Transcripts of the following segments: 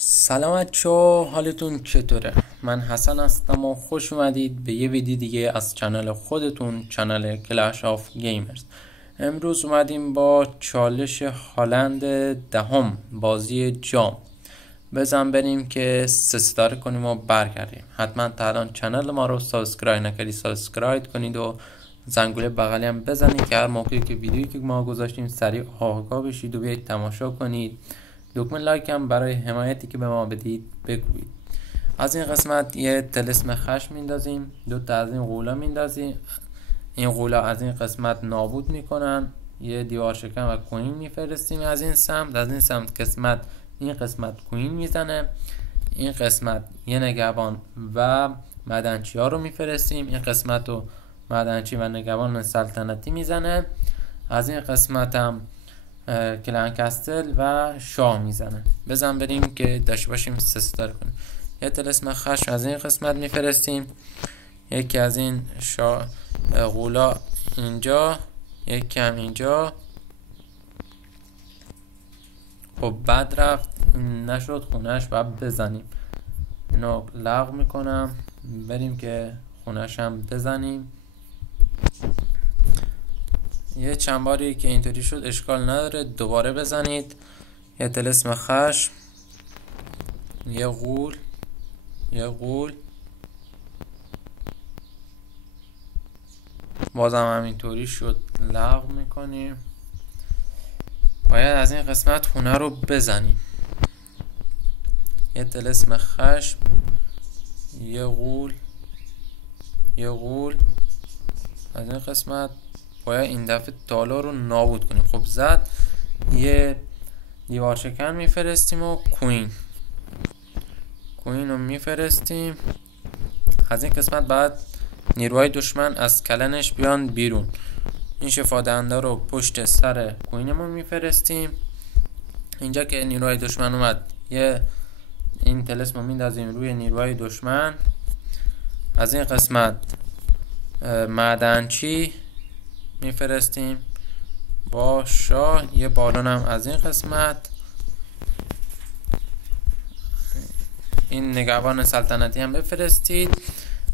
سلام بچه‌ها، حالتون چطوره؟ من حسن هستم و خوش اومدید به یه ویدیو دیگه از چنل خودتون، چنل کلش آف گیمرز. امروز اومدیم با چالش هالند دهم بازی جام. بزن بریم که 3 ستاره کنیم و برگردیم. حتما تا الان چنل ما رو سابسکرایب نکردید سابسکرایب کنید و زنگوله بغلی هم بزنید که هر موقعی که ویدیویی که ما گذاشتیم سریع آگاه بشید و بیاید تماشا کنید. دکمه لایک هم برای حمایتی که به ما بدید بکوبید. از این قسمت یه طلسم خشم میندازیم، 2 تا از این غولا میندازیم. این غولا از این قسمت نابود میکنن. یه دیوار شکن و کوین میفرستیم از این سمت قسمت. این قسمت کوین میزنه. این قسمت یه نگهبان و معدنچی ها رو میفرستیم. این قسمت رو معدنچی و نگهبان سلطنتی میزنه. از این قسمت هم کلنکستل و شاه میزنه. بزن بریم که داشته باشیم 3 ستاره کنیم. یه طلسم خشم از این قسمت میفرستیم. یکی از این غولا اینجا، یکی هم اینجا. خب بد رفت، نشد خونش باید بزنیم. اینو لغو میکنم. بریم که خونش هم بزنیم. یه چند باری که اینطوری شد اشکال نداره، دوباره بزنید. یه طلسم خشم، یه غول، بازم همینطوری شد، لغو میکنیم. باید از این قسمت خونه رو بزنیم. یه طلسم خشم، یه غول از این قسمت. باید این دفعه تالار رو نابود کنیم. خب زد. یه دیوار شکن میفرستیم و کوین رو میفرستیم. از این قسمت بعد نیروهای دشمن از کلنش بیان بیرون. این شفا دهنده رو پشت سر کوینمون میفرستیم. اینجا که نیروهای دشمن اومد یه این طلسم رو میندازیم روی نیروهای دشمن. از این قسمت معدنچی میفرستیم با شاه. یه بالون هم از این قسمت. این نگهبان سلطنتی هم بفرستید.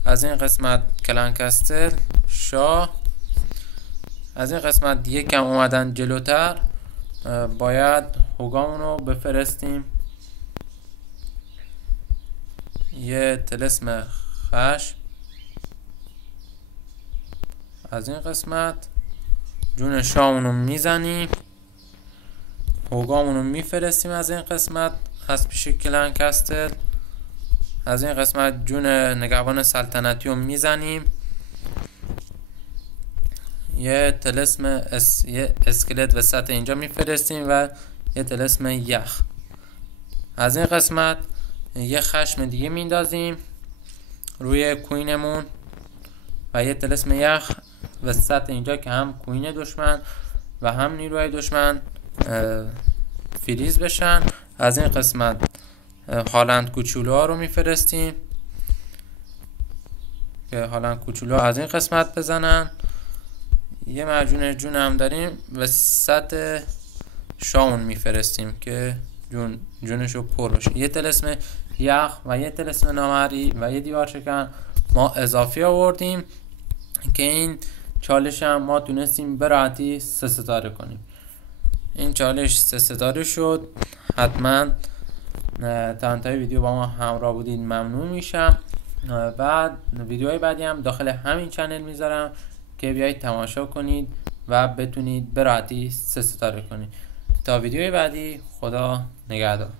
از این قسمت کلنکستل، شاه. از این قسمت یکم اومدن جلوتر، باید هوگامون رو بفرستیم. یه طلسم خشم از این قسمت. جون شامونو میزنیم. هوگامونو میفرستیم از این قسمت از پیش کلنکستل. از این قسمت جون نگهبان سلطنتی رو میزنیم. یه طلسم یه اسکلت وسط اینجا میفرستیم و یه طلسم یخ. از این قسمت یه خشم دیگه میندازیم روی کوینمون و یه طلسم یخ وسط اینجا که هم کوین دشمن و هم نیروهای دشمن فریز بشن. از این قسمت هالند کوچولوها رو میفرستیم که هالند کوچولو از این قسمت بزنن. یه معجون جون هم داریم وسط شاون میفرستیم که جونشو پر بشه. یه طلسم یخ و یه طلسم نامری و یه دیوار شکن ما اضافی آوردیم که این چالش هم ما تونستیم به راحتی 3 ستاره کنیم. این چالش 3 ستاره شد. حتما تا انتهای ویدیو با ما همراه بودید ممنون میشم. بعد ویدیوهای بعدی هم داخل همین چنل میذارم که بیایید تماشا کنید و بتونید به راحتی 3 ستاره کنید. تا ویدیوهای بعدی، خدا نگهدار.